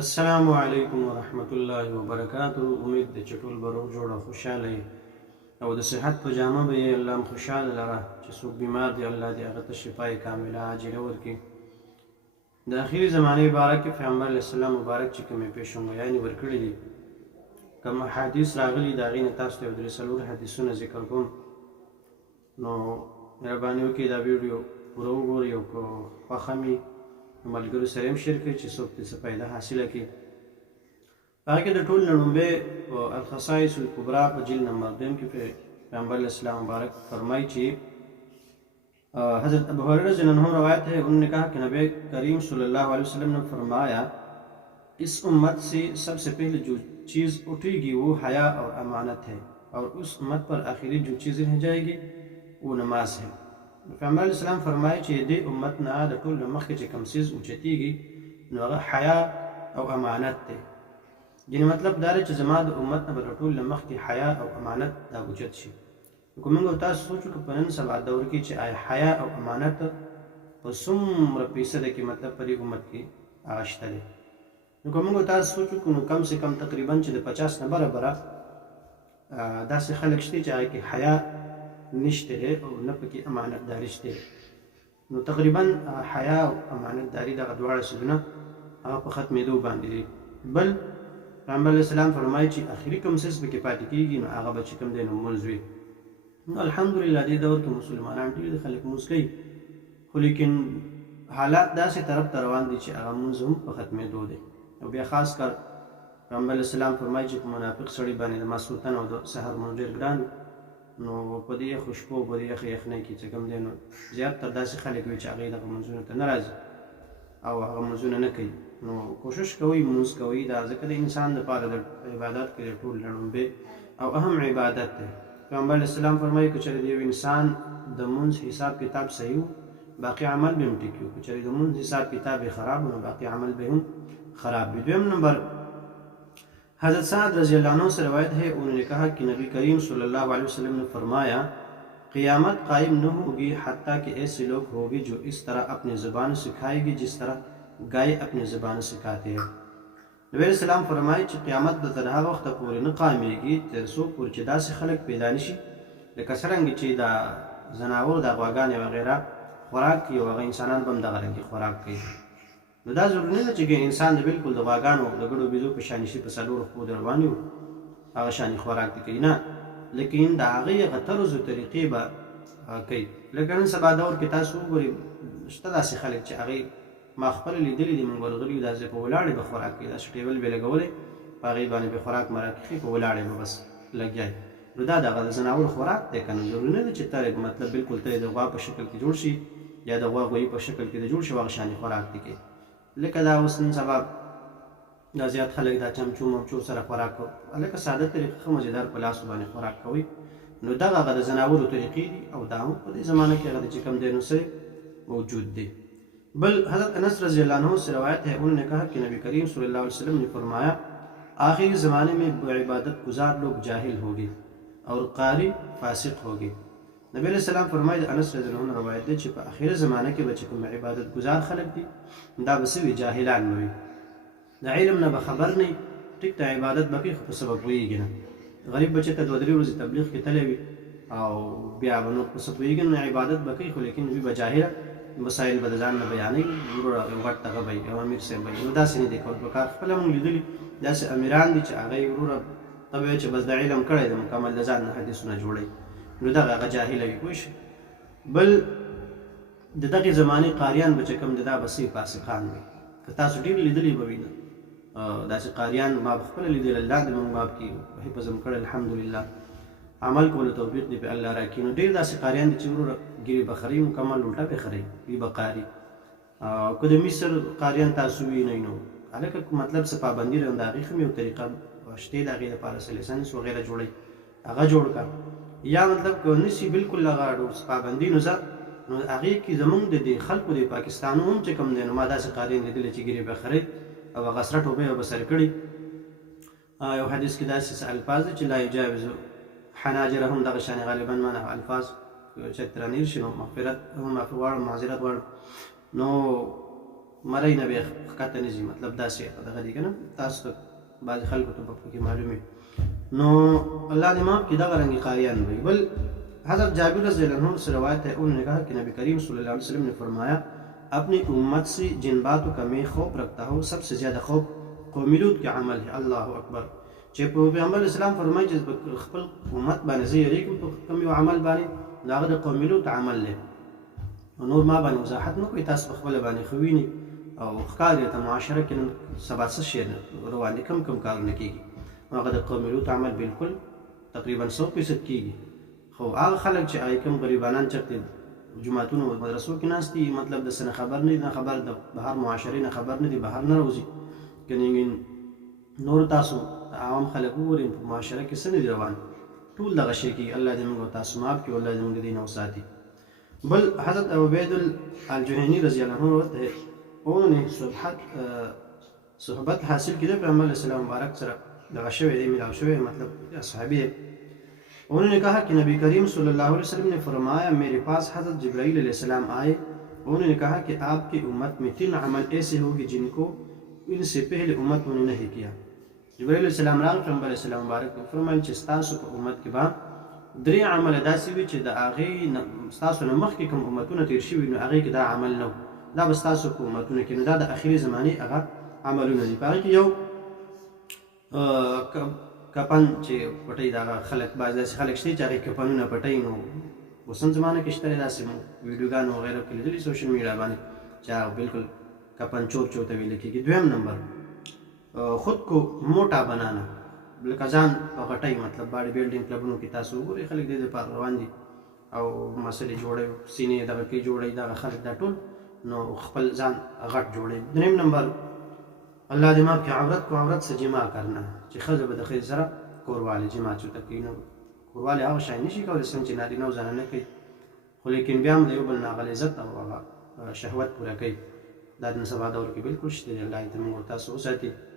السلام علیکم ورحمت الله وبرکاتہ. امید د چټول برو جوړه خوشاله او د صحت په جامه به یې الله خوشاله لره چې څوک بیمار دی الله دې هغه ته شفای کامله عاجله ورکړي. د اخیری زمانه مبارک پیغمبر علیه السلام مبارک چې کومې پیشنګویانې ورکړي دي کوم حدیث راغلي د هغې نه تاسو ته یو درې څلور حدیثونه ذکر کوم، نو مهرباني وکړئ دا ویډیو پوره وګورئ او که خوښه مې ملګرو سره هم شیر کړئ چې څوک ترې څه فایده حاصله کړي. په هغه کې د ټول نه لومړی په الخصائص الکبرا په جلد نمبر 2 کې پیغمبر علیہ السلام مبارک فرمائی چې حضرت ابو ہریرہ رضی اللہ عنہ روایت ہے، انہوں نے کہا کہ نبی کریم صلی اللہ علیہ وسلم نے فرمایا اس امت سے سب سے پہلے جو چیز اٹھے گی وہ حیا اور امانت ہے، اور اس امت پر آخری جو چیز رہ جائے گی وہ نماز ہے. پیغمبر علیہ السلام فرمایي چې دې امت نه د ټول نه مخکې چې کوم څیز اوچتېږي نو هغه حیا او امانت دی. یعنې مطلب دا دی چې زما د امت نه به د ټول نه مخکې حیا او امانت دا اوچت شي. نو که موږ تاسو سوچ وکړو په نن سبا دور کې چې آیا حیا او امانت په څومره فیصده کې مطلب په دې امت کې هغه شته دی، نو که موږ تاسو سوچ وکړو نو کم سے کم تقریبا چې د 50 نه برابره داسې خلک شته چې هغه کې حیا نشته دی او نه پکې امانت داري شته. نو تقریبا حیا او امانت داري دغه دواړه څیزونه هغه په ختمېدو باندې دي. بل پیغمبر علیه السلام فرمایي چې آخري کوم څیز پکې پاتې کېږي نو هغه به چې کوم دی نو لمونځ وي. نو الحمدلله دې دور کې مسلمانان ډېر خلک لمونځ کوي، خو لیکن حالات داسې طرف ته روان دي چې هغه لمونځ هم په ختمېدو دی. او بیا خاص کر پیغمبر علیه السلام فرمایي چې په منافق سړي باندې د ماسخوتن او د سحر لمونځ ډېر ګران، نو په دې یخو شپو په دې یخې یخنۍ کې چې کوم دی نو زیاتره داسې خلک وي چې هغوی دغه لمونځونو ته نه راځي او هغه لمونځونه نه کوي. نو کوشش کوئ لمونځ کوئ، دا ځکه د انسان دپاره د عبادت کې د ټول نه لومړی او اهم عبادت دی. پیغمبر علیه السلام فرمایي که چېرې د یو انسان د لمونځ حساب کتاب صحیح و باقي عمل به هم ټیک وي، که چېرې د لمونځ حساب کتاب یې خراب و نو باقي عمل به هم خراب وي. دویم نمبر حضرت سعد رضی اللہ عنہ سے روایت ہے، انہوں نے کہا کہ نبی کریم صلی اللہ علیہ وسلم نے فرمایا قیامت قائم نہ ہوگی حتیٰ کہ ایسے لوگ ہوگے جو اس طرح اپنی زبان سکھائے گی جس طرح گائے اپنی زبان سکھاتے ہیں. نبی علیہ السلام فرمایي چې قیامت به تر هغه وخته پورې نه قایمېږي تر څو پورې چې داسې خلک پیدا نه شي لکه څرنګه چې د ځناور د غواګانې وغیره خوراک کوي او هغه انسانان به هم دغه رنګې خوراک کوي. نو دا ضروري نه ده چې انسان د بالکل د غواګانو د ګډو بیزو په شانې شي په څلورو خپو د روان وي هغه شانې خوراک دې کوي، نه، لیکن د هغې هغه طرز و طریقې به کوي. لکه نن سبا دور کې تاسو وګورئ شته داسې خلک چې هغې ما خپله لیدلي دي، موږ ورغلي یو داسې په ولاړې به خوراک کوي، داسې ټیبل به یې لګولی په هغې باندې به خوراک مرک کښي په ولاړې به بس لګیا وي. نو دا دغه د ځناور خوراک دی که نه، ضروري نه ده چې ته مطلب بالکل ته د غوا په شکل کې جوړ شي یا د غوا غویي په شکل کې د جوړ شي هغه شانې خوراک دې کوي. لکه دا اوس نن سبا دا زیات خلک دا چمچو ممچو سره خوراک کوي، لکه ساده طریقه ښه مزېدار په لاسو باندې خوراک کوي. نو دغه هغه د ځناورو طریقې دي او دا هم په دې زمانه کې هغه چې کوم دی نو سره موجود دی. بل حضرت انس رضی اللہ عنہ سے روایت ہے، انہوں نے کہا کہ نبی کریم صلی اللہ علیہ وسلم نے فرمایا آخری زمانے میں عبادت گزار لوگ جاہل ہوگی اور قاری فاسق ہوگی. نبی علیہ السلام فرمایي د انس رضی الله عنه روایت دی چې په اخره زمانه کې به چې کوم عبادت گزار خلک دي دا به څه وي، جاهلان به وي، د علم نه به خبر نه وي. ټیک ته عبادت به کوي خو په سبب پوهېږي نه. غریب بچی ته 2-3 ورځې تبلیغ کې تللی وي او بیا به نور په څه پوهېږي نه، عبادت به کوي خو لیکن وي به جاهله، مسایل به د ځان نه بیانوي، وروره غټ دغه به وي او امیر صاحب به وي. نو داسې نه دی کول پکار. خپله مونږ لیدلي داسې امیران دي چې هغه وروره ته به چې بس د علم کړی د مکمل د ځان نه حدیثونه جوړوي، نو دغه هغه جاهله وي. پوه شئ. بل د دغې زمانې قاریان به چې کوم دي دا به څه فاسقان وي. که تاسو ډېر لیدلي به وي داسې قاریان، ما به خپله لیدل، الله دې موږ معاف کړي، حفظ هم کړی الحمدلله، عمل کولو توفیق دې په الله راکړي. نو ډېر داسې قاریان دي چې وروره ګیرې به خري مکمل الټه به خري وي به قاري. که د مصر قاریان تاسو وینئ نو هلکه مطلب څه پابندي ده، د هغې ښه یو طریقه شتې د هغې دپاره څه لیسنس وغیره جوړوي هغه جوړ کړه، یا مطلب که نشي بالکل هغه پابندي نو ځه نو هغې کې زمونږ د دې خلکو د پاکستانو هم چې کوم دی نو ما داسې قاریان لیدلي چې ګیرې به خري او هغه سره ټوپۍ به سره کړي. یو حدیث کې داسې الفاظ دي چې لا یجاوز حناجرهم، دغه شانې غالبا معنی الفاظ چې ترانیر شي نو مغفرت هم معفو غواړم معذرت غواړم. نو مرۍ نه به ښکته نه ځي، مطلب داسې دغه دی که نه، تاسو ته بعضې خلکو ته به پکې معلوم وي. نو اللہ دے معاف کی دغه رنگی قاریان ہوئی. بل حضرت جابر رضی اللہ عنہ سے روایت ہے، انہوں نے کہا کہ نبی کریم صلی اللہ علیہ وسلم نے فرمایا اپنی امت سے جن باتوں کا میں خوف رکھتا ہوں سب سے زیادہ خوف قوم لوط کے عمل ہے. اللہ اکبر. چې پیغمبر اسلام فرمایي چې خپل امت باندې زه یریږم په کوم یو عمل باندې، د هغه د قوم لوط عمل دی. نور ما باندې وضاحت نه کوي، تاسو په خپله باندې ښه ویني او ښکاري ته معاشره کې نن سبا څه شی روان دي، کم کارونه کېږي. هغه د قوم لوط عمل بالکل تقریبا 100% کېږي. خو هغه خلک چې هغه کوم غریبانان چېرته جوماتونو او مدرسو کې ناست دي، مطلب د څه نه خبر نه دي، نه خبر د بهر معاشرې نه خبر نه دي، بهر نه راوځي. کنې نور تاسو عوام خلک وګورئ په معاشره کې څه نه دي روان، ټول دغه شی کېږي. الله دې موږ او تاسو معاف کړي، الله دې موږ د دې نه وساتي. بل حضرت عبید الجهنی رضی اللہ عنہ ہے، انہوں نے صحبت حاصل کی پیغمبر علیہ السلام مبارک سره دغه شوی دی، ملاو شوی، مطلب اصحابی ہے. انہوں نے کہا کہ نبی کریم صلی اللہ علیہ وسلم نے فرمایا میرے پاس حضرت جبرائیل علیہ السلام آئے. انہوں نے کہا کہ آپ کی امت میں 3 عمل ایسے ہوگی جن کو ان سے پہلے امتوں نے نہیں کیا. جبرائیل علیہ السلام راغ پیغمبر علیہ السلام مبارک نے فرمایل چې ستاسو په امت کې به 3 عمل داسې وي چې د هغې ستاسو نه مخکې کوم امتونه تېر شوي نو هغې کې دا عمل نه و، دا به ستاسو په امتونو کې، نو دا د اخري زمانې هغه عملونه دي. په هغې کې یو کپن چې پټۍ د هغه خلک، بعض داسې خلک شته چې هغې کپنونه پټۍ، نو اوس هم زمانه کې شته داسې ویډیوګانو وغیره کې لیدلي سوشل میډیا باندې چې هغه بالکل کپن چور ته ویل کېږي. 2م نمبر خود کو موټا بنانا، لکه ځان په غټۍ، مطلب باډي بیلډینګ کلبونو کې تاسو وګورئ خلک دې دپاره روان دي او مسلې جوړوي، سینې دغه کې جوړوي، دغه خلک دا ټول نو خپل ځان غټ جوړوي. 3م نمبر اللہ دے معاف کی عورت کو عورت سے جمع کرنا، چې ښځه به د ښځې سره کوروالی جمع چوته کوي. نو کوروالی هغه شی نشي کولی څنګه چې نارینه او زنانه کوي، خو لیکن بیا هم د یو بل نه هغه لذت او هغه شهوت پوره کوي. دا د نن سبا دور کې بالکل شته دی. الله دې موږ او تاسو وساتي.